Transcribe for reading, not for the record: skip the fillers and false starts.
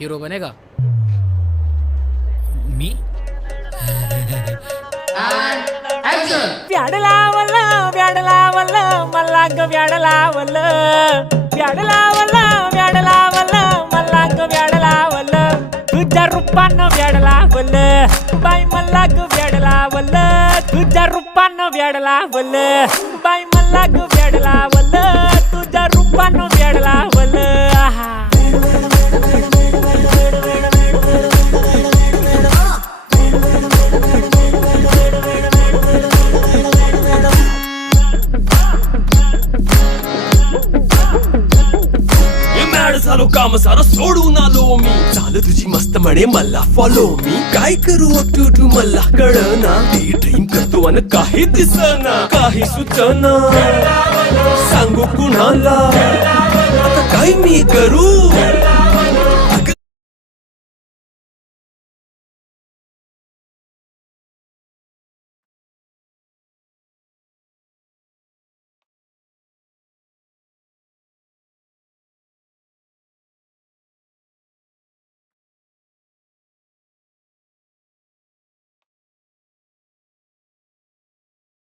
Hero बनेगा? मी व्याड लावलं व्याड लावलं मला ग व्याड लावलं व्याड लावलं व्याड लावलं मला ग व्याड लावलं तुझ्या रूपानं व्याड लावलं बाई मला ग व्याड लावलं तुझ्या रूपानं व्याड लावलं बाई मला ग व्याड लावलं तुझ्या रूपानं व्याड लावलं आहा. झालो काम सारं सोडून आलो मी चाल तुझी मस्त म्हणे मला फॉलो मी काय करू टू मला कळना ती ड्रीम करतो आणि काही दिसना काही सुचना सांगू कुणाला आता काय मी करू